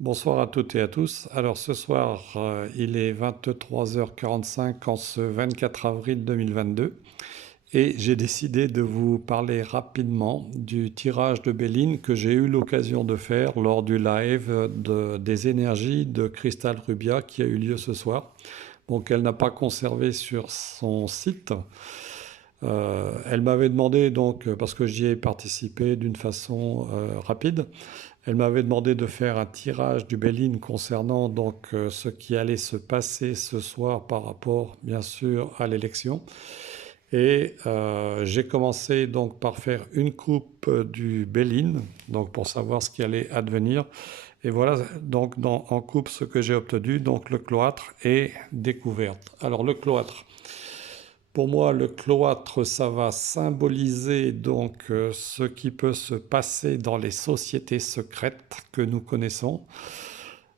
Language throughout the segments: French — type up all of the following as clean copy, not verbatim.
Bonsoir à toutes et à tous. Alors ce soir, il est 23h45 en ce 24 avril 2022 et j'ai décidé de vous parler rapidement du tirage de Béline que j'ai eu l'occasion de faire lors du live des énergies de Crystal Rubia qui a eu lieu ce soir. Donc elle n'a pas conservé sur son site. Elle m'avait demandé donc, parce que j'y ai participé d'une façon rapide, elle m'avait demandé de faire un tirage du Béline concernant donc ce qui allait se passer ce soir par rapport bien sûr à l'élection. Et j'ai commencé donc par faire une coupe du Béline, donc pour savoir ce qui allait advenir. Et voilà donc en coupe ce que j'ai obtenu, donc le cloître et découverte. Alors le cloître. Pour moi, le cloître, ça va symboliser donc ce qui peut se passer dans les sociétés secrètes que nous connaissons.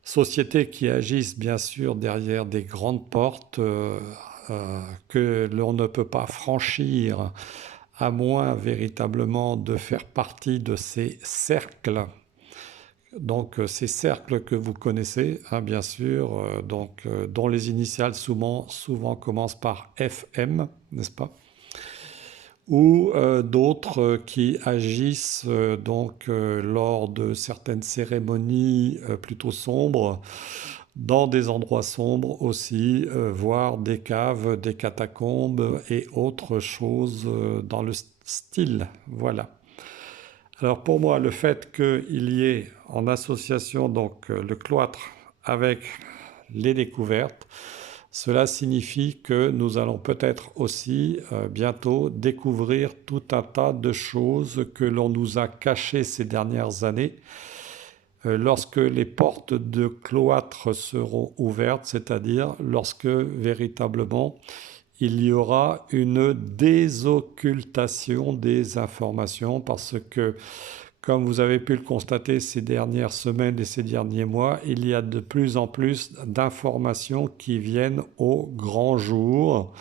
Sociétés qui agissent bien sûr derrière des grandes portes que l'on ne peut pas franchir à moins véritablement de faire partie de ces cercles. Donc ces cercles que vous connaissez, hein, bien sûr, dont les initiales souvent commencent par FM, n'est-ce pas? Ou d'autres qui agissent lors de certaines cérémonies plutôt sombres, dans des endroits sombres aussi, voire des caves, des catacombes et autres choses dans le style. Voilà. Alors pour moi, le fait qu'il y ait en association le cloître avec les découvertes, cela signifie que nous allons peut-être aussi bientôt découvrir tout un tas de choses que l'on nous a cachées ces dernières années. Lorsque les portes de cloître seront ouvertes, c'est-à-dire lorsque véritablement il y aura une désoccultation des informations parce que, comme vous avez pu le constater ces dernières semaines et ces derniers mois, il y a de plus en plus d'informations qui viennent au grand jour.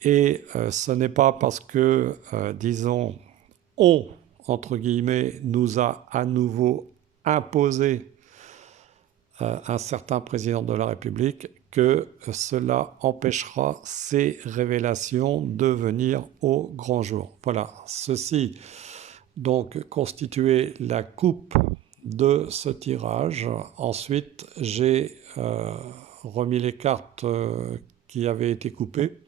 Et ce n'est pas parce que, disons, on, entre guillemets, nous a à nouveau imposé un certain président de la République que cela empêchera ces révélations de venir au grand jour. Voilà, ceci donc constituait la coupe de ce tirage. Ensuite, j'ai remis les cartes qui avaient été coupées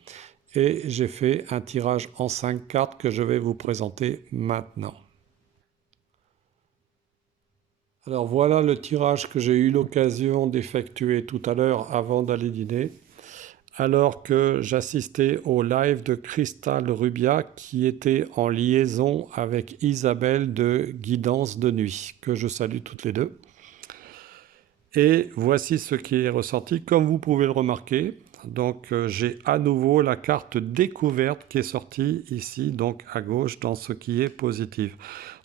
et j'ai fait un tirage en 5 cartes que je vais vous présenter maintenant. Alors voilà le tirage que j'ai eu l'occasion d'effectuer tout à l'heure avant d'aller dîner, alors que j'assistais au live de Crystal Rubia qui était en liaison avec Isabelle de Guidance de Nuit, que je salue toutes les deux. Et voici ce qui est ressorti, comme vous pouvez le remarquer. Donc j'ai à nouveau la carte découverte qui est sortie ici, donc à gauche, dans ce qui est positif.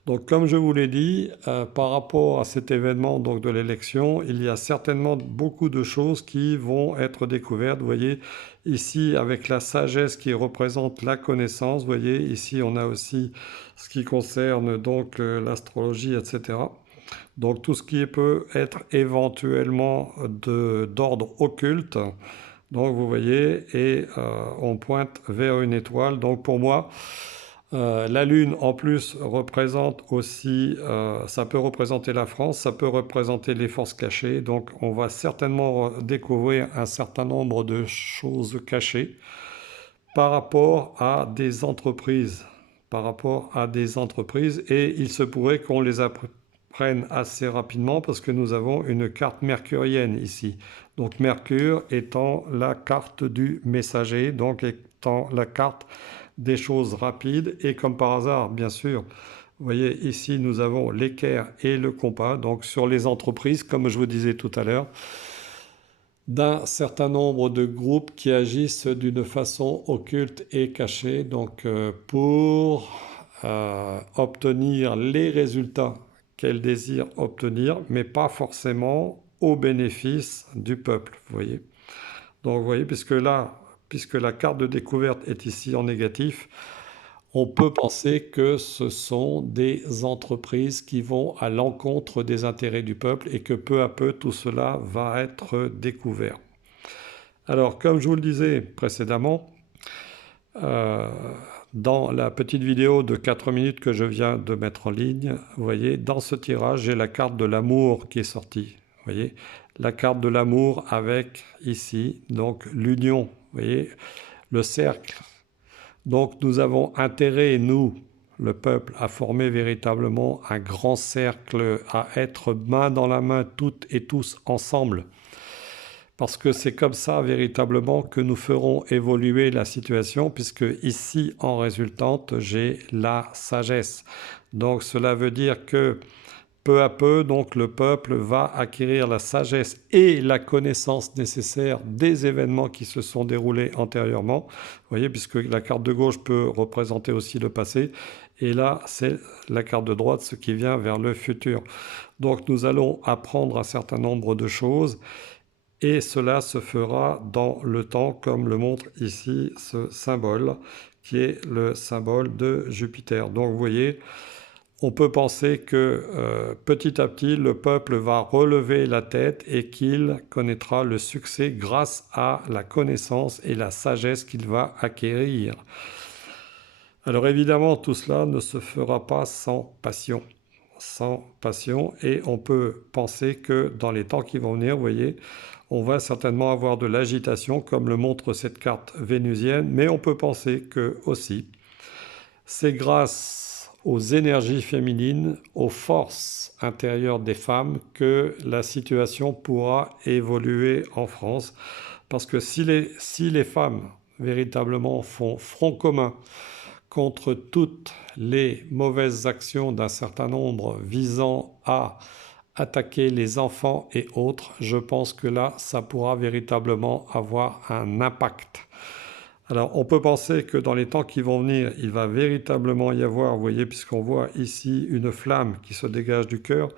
Donc comme je vous l'ai dit, par rapport à cet événement donc, de l'élection, il y a certainement beaucoup de choses qui vont être découvertes. Vous voyez ici avec la sagesse qui représente la connaissance, vous voyez ici on a aussi ce qui concerne donc l'astrologie, etc. Donc tout ce qui peut être éventuellement d'ordre occulte. Donc vous voyez, et on pointe vers une étoile. Donc pour moi, la Lune en plus représente aussi, ça peut représenter la France, ça peut représenter les forces cachées. Donc on va certainement découvrir un certain nombre de choses cachées par rapport à des entreprises. Par rapport à des entreprises, et il se pourrait qu'on les apprenne assez rapidement parce que nous avons une carte mercurienne ici. Donc Mercure étant la carte du messager, donc étant la carte des choses rapides, et comme par hasard bien sûr, vous voyez ici nous avons l'équerre et le compas, donc sur les entreprises comme je vous disais tout à l'heure, d'un certain nombre de groupes qui agissent d'une façon occulte et cachée, donc pour obtenir les résultats qu'elles désirent obtenir, mais pas forcément au bénéfice du peuple, vous voyez. Donc vous voyez, puisque la carte de découverte est ici en négatif, on peut penser que ce sont des entreprises qui vont à l'encontre des intérêts du peuple et que peu à peu tout cela va être découvert. Alors, comme je vous le disais précédemment, euh, dans la petite vidéo de 4 minutes que je viens de mettre en ligne, vous voyez, dans ce tirage, j'ai la carte de l'amour qui est sortie. Vous voyez, la carte de l'amour avec ici, donc l'union, vous voyez, le cercle. Donc nous avons intérêt, nous, le peuple, à former véritablement un grand cercle, à être main dans la main, toutes et tous ensemble. Parce que c'est comme ça véritablement que nous ferons évoluer la situation, puisque ici, en résultante, j'ai la sagesse. Donc cela veut dire que peu à peu, donc, le peuple va acquérir la sagesse et la connaissance nécessaire des événements qui se sont déroulés antérieurement. Vous voyez, puisque la carte de gauche peut représenter aussi le passé. Et là, c'est la carte de droite, ce qui vient vers le futur. Donc, nous allons apprendre un certain nombre de choses. Et cela se fera dans le temps, comme le montre ici ce symbole, qui est le symbole de Jupiter. Donc, vous voyez, on peut penser que petit à petit, le peuple va relever la tête et qu'il connaîtra le succès grâce à la connaissance et la sagesse qu'il va acquérir. Alors évidemment, tout cela ne se fera pas sans passion. Sans passion, et on peut penser que dans les temps qui vont venir, vous voyez, on va certainement avoir de l'agitation, comme le montre cette carte vénusienne, mais on peut penser que aussi, c'est grâce aux énergies féminines, aux forces intérieures des femmes, que la situation pourra évoluer en France. Parce que si les femmes véritablement font front commun contre toutes les mauvaises actions d'un certain nombre visant à attaquer les enfants et autres, je pense que là, ça pourra véritablement avoir un impact. Alors, on peut penser que dans les temps qui vont venir, il va véritablement y avoir, vous voyez, puisqu'on voit ici une flamme qui se dégage du cœur.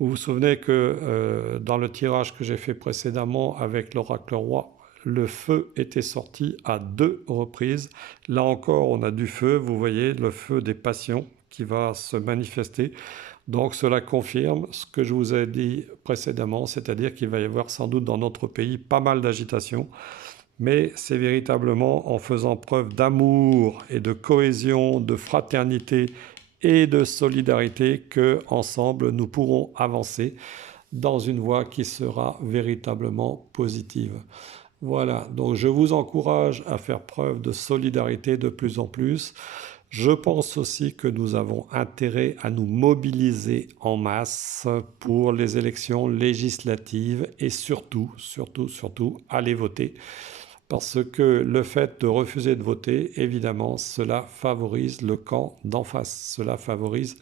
Vous vous souvenez que dans le tirage que j'ai fait précédemment avec l'oracle roi, le feu était sorti à 2 reprises. Là encore, on a du feu, vous voyez, le feu des passions qui va se manifester. Donc cela confirme ce que je vous ai dit précédemment, c'est-à-dire qu'il va y avoir sans doute dans notre pays pas mal d'agitation. Mais c'est véritablement en faisant preuve d'amour et de cohésion, de fraternité et de solidarité que, ensemble, nous pourrons avancer dans une voie qui sera véritablement positive. Voilà, donc je vous encourage à faire preuve de solidarité de plus en plus. Je pense aussi que nous avons intérêt à nous mobiliser en masse pour les élections législatives et surtout, aller voter. Parce que le fait de refuser de voter, évidemment, cela favorise le camp d'en face. Cela favorise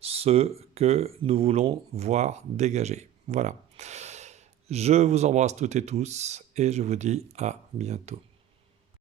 ce que nous voulons voir dégager. Voilà. Je vous embrasse toutes et tous et je vous dis à bientôt.